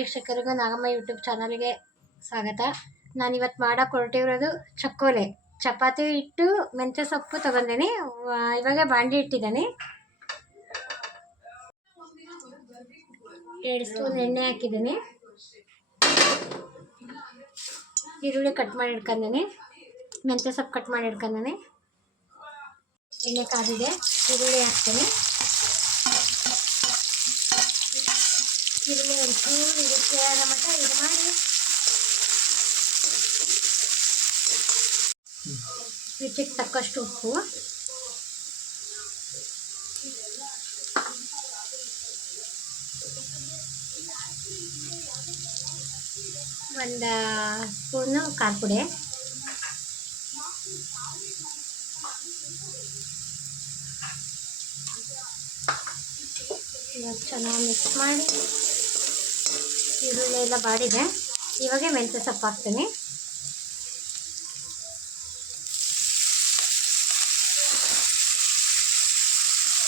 ವೀಕ್ಷಕರಿಗೂ Nagamma YouTube ಚಾನಲ್ಗೆ ಸ್ವಾಗತ. ನಾನಿವತ್ತು ಮಾಡಕ್ಕೆ ಹೊರಟಿರೋದು ಚಕ್ಕೋಲೆ. ಚಪಾತಿ ಹಿಟ್ಟು ಮೆಂತ್ಯ ಸೊಪ್ಪು ತೊಗೊಂಡಿನಿ. ಇವಾಗ ಬಾಂಡಿ ಇಟ್ಟಿದ್ದೀನಿ. 2 ಸ್ಪೂನ್ ಎಣ್ಣೆ ಹಾಕಿದ್ದೀನಿ. ಈರುಳ್ಳಿ ಕಟ್ ಮಾಡಿ ಇಟ್ಕೊಂಡಿನಿ. ಮೆಂತ್ಯ ಸೊಪ್ಪು ಕಟ್ ಮಾಡಿ ಇಟ್ಕೊಂಡಿನಿ. ಎಣ್ಣೆ ಕಾದಿದೆ, ಈರುಳ್ಳಿ ಹಾಕ್ತೀನಿ. ಈರುಳ್ಳಿ ಒಂಚೂರು ಇದಕ್ಕೆ ಆಗೋ ಮಟ್ಟ ಇದು ಮಾಡಿ ರುಚಿಗೆ ತಕ್ಕಷ್ಟು ಉಪ್ಪು, ಒಂದು ಸ್ಪೂನು ಖಾರ ಪುಡಿ, ಇವಾಗ ಚೆನ್ನಾಗಿ ಮಿಕ್ಸ್ ಮಾಡಿ ಈರುಳ್ಳಿ ಎಲ್ಲ ಬಾಡಿದೆ. ಇವಾಗ ಮೆಂತ್ಯ ಸೊಪ್ಪು ಹಾಕ್ತೀನಿ.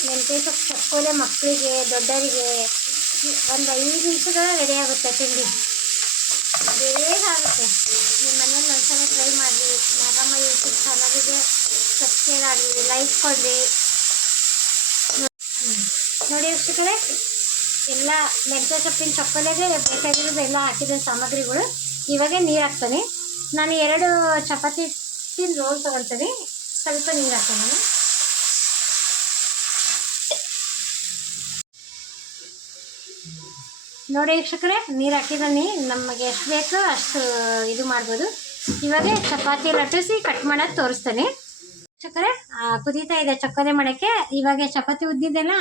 ಮೆಂತ್ಯ ಸೊಪ್ಪು ಚಕ್ಕೋಲೆ ಮಕ್ಕಳಿಗೆ ದೊಡ್ಡವರಿಗೆ ಒಂದು 5 ನಿಮಿಷದಲ್ಲಿ ರೆಡಿ ಆಗುತ್ತೆ. ತಿಂಡಿ ಬೇಗ ಆಗುತ್ತೆ. ನಿಮ್ಮ ಮನೇಲಿ ಒಂದ್ಸಲ ಟ್ರೈ ಮಾಡಿ. ನಾಗಮ್ಮ ಯೂಟ್ಯೂಬ್ ಚಾನಲ್ಗೆ ಸಬ್ಸ್ಕ್ರೈಬ್ ಆಗಲಿ, ಲೈಕ್ ಕೊಡಿರಿ. ನೋಡಿ ವೀಕ್ಷಕರೇ, ಎಲ್ಲ ಮೆಂತ್ಯ ಸೊಪ್ಪಿನ ಚಕ್ಕೋಲೆಗೆ ಬೇಕಾಗಿರೋದು ಎಲ್ಲ ಹಾಕಿದ ಸಾಮಗ್ರಿಗಳು. ಇವಾಗ ನೀರು ಹಾಕ್ತೀನಿ. ನಾನು 2 ಚಪಾತಿ ಹಿಟ್ಟಿನ ರೋಲ್ ತೊಗೊಳ್ತೀನಿ. ಸ್ವಲ್ಪ ನೀರು ಹಾಕ್ತೀನಿ. ನೋಡಿ ವೀಕ್ಷಕರೇ, ನೀರು ಹಾಕಿದ್ದೀನಿ. ನಮಗೆ ಎಷ್ಟು ಬೇಕೋ ಅಷ್ಟು ಇದು ಮಾಡ್ಬೋದು. ಇವಾಗ ಚಪಾತಿ ಲಟ್ಟಿಸಿ ಕಟ್ ಮಾಡೋದು ತೋರಿಸ್ತೀನಿ. ವೀಕ್ಷಕರೇ, ಕುದೀತಾ ಇದೆ ಚಕ್ಕೋಲೆ ಮಾಡೋಕ್ಕೆ. ಇವಾಗ ಚಪಾತಿ ಉದ್ದಿದ್ದೆಲ್ಲ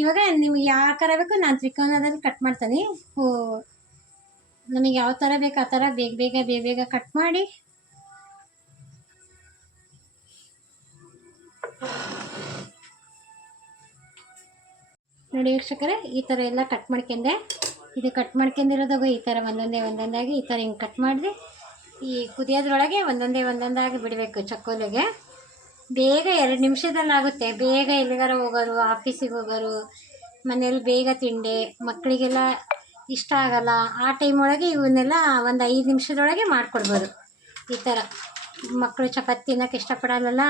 ಇವಾಗ ನಿಮ್ಗೆ ಯಾವ ಆಕಾರ ಬೇಕು ನಾನು ತ್ರಿಕೋನದಲ್ಲಿ ಕಟ್ ಮಾಡ್ತೀನಿ. ನಮಗೆ ಯಾವ ಥರ ಬೇಕು ಆ ಥರ ಬೇಗ ಕಟ್ ಮಾಡಿ ನೋಡಿ ವೀಕ್ಷಕರೇ, ಈ ಥರ ಎಲ್ಲ ಕಟ್ ಮಾಡ್ಕೊಂಡೆ. ಇದು ಕಟ್ ಮಾಡ್ಕೊಂಡಿರೋದಾಗ ಈ ಥರ ಒಂದೊಂದಾಗಿ ಈ ಥರ ಹಿಂಗೆ ಕಟ್ ಮಾಡಿದೆ. ಈ ಕುದಿಯೋದ್ರೊಳಗೆ ಒಂದೊಂದಾಗಿ ಬಿಡಬೇಕು ಚಕ್ಕೋಲೆಗೆ. ಬೇಗ 2 ನಿಮಿಷದಲ್ಲಿ ಆಗುತ್ತೆ. ಬೇಗ ಎಲ್ಲಿಗಾರ ಹೋಗೋರು, ಆಫೀಸಿಗೆ ಹೋಗೋರು, ಮನೇಲಿ ಬೇಗ ತಿಂಡಿ, ಮಕ್ಕಳಿಗೆಲ್ಲ ಇಷ್ಟ ಆಗಲ್ಲ. ಆ ಟೈಮ್ ಒಳಗೆ ಇವನ್ನೆಲ್ಲ ಒಂದು 5 ನಿಮಿಷದೊಳಗೆ ಮಾಡಿಕೊಡ್ಬೋದು. ಈ ಥರ ಮಕ್ಕಳು ಚಪಾತಿ ತಿನ್ನೋಕೆ ಇಷ್ಟಪಡಲ್ಲ.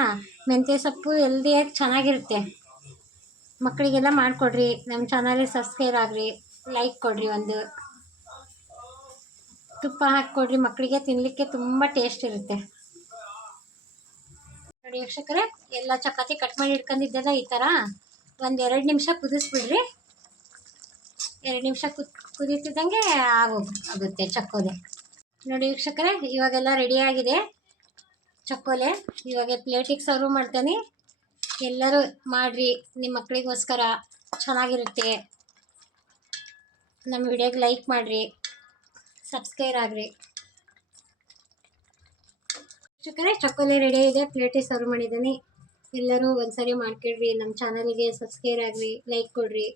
ಮೆಂತ್ಯ ಸೊಪ್ಪು ಹೆಲ್ದಿಯಾಗಿ ಚೆನ್ನಾಗಿರುತ್ತೆ. ಮಕ್ಕಳಿಗೆಲ್ಲ ಮಾಡಿಕೊಡ್ರಿ. ನಮ್ಮ ಚಾನಲಿಗೆ ಸಬ್ಸ್ಕ್ರೈಬ್ ಆಗಿರಿ, ಲೈಕ್ ಕೊಡಿರಿ, ಒಂದು ತುಪ್ಪ ಹಾಕಿಕೊಡ್ರಿ. ಮಕ್ಕಳಿಗೆ ತಿನ್ನಲಿಕ್ಕೆ ತುಂಬ ಟೇಸ್ಟ್ ಇರುತ್ತೆ. ನೋಡಿ ವೀಕ್ಷಕರೇ, ಎಲ್ಲ ಚಪಾತಿ ಕಟ್ ಮಾಡಿ ಇಟ್ಕೊಂಡಿದ್ದೆಲ್ಲ ಈ ಥರ ಒಂದು 2 ನಿಮಿಷ ಕುದಿಸ್ಬಿಡ್ರಿ. 2 ನಿಮಿಷ ಕುದೀತಿದ್ದಂಗೆ ಆಗುತ್ತೆ ಚಕ್ಕೋಲೆ. ನೋಡಿ ವೀಕ್ಷಕರೇ, ಇವಾಗೆಲ್ಲ ರೆಡಿಯಾಗಿದೆ ಚಕ್ಕೋಲೆ. ಇವಾಗ ಪ್ಲೇಟಿಗೆ ಸರ್ವ್ ಮಾಡ್ತೀನಿ. ಎಲ್ಲರೂ ಮಾಡಿರಿ, ನಿಮ್ಮ ಮಕ್ಕಳಿಗೋಸ್ಕರ ಚೆನ್ನಾಗಿರುತ್ತೆ. ನಮ್ಮ ವಿಡಿಯೋಗೆ ಲೈಕ್ ಮಾಡಿರಿ, ಸಬ್ಸ್ಕ್ರೈಬ್ ಆಗಿರಿ. ವೀಕ್ಷಕರೇ, ಚಕ್ಕೋಲೆ ರೆಡಿ ಇದೆ. ಪ್ಲೇಟಿಗೆ ಸರ್ವ್ ಮಾಡಿದ್ದೀನಿ. ಎಲ್ಲರೂ ಒಂದ್ಸರಿ ಮಾಡ್ಕೊಳ್ರಿ. ನಮ್ಮ ಚಾನಲ್ಗೆ ಸಬ್ಸ್ಕ್ರೈಬ್ ಆಗಿರಿ, ಲೈಕ್ ಕೊಡಿರಿ.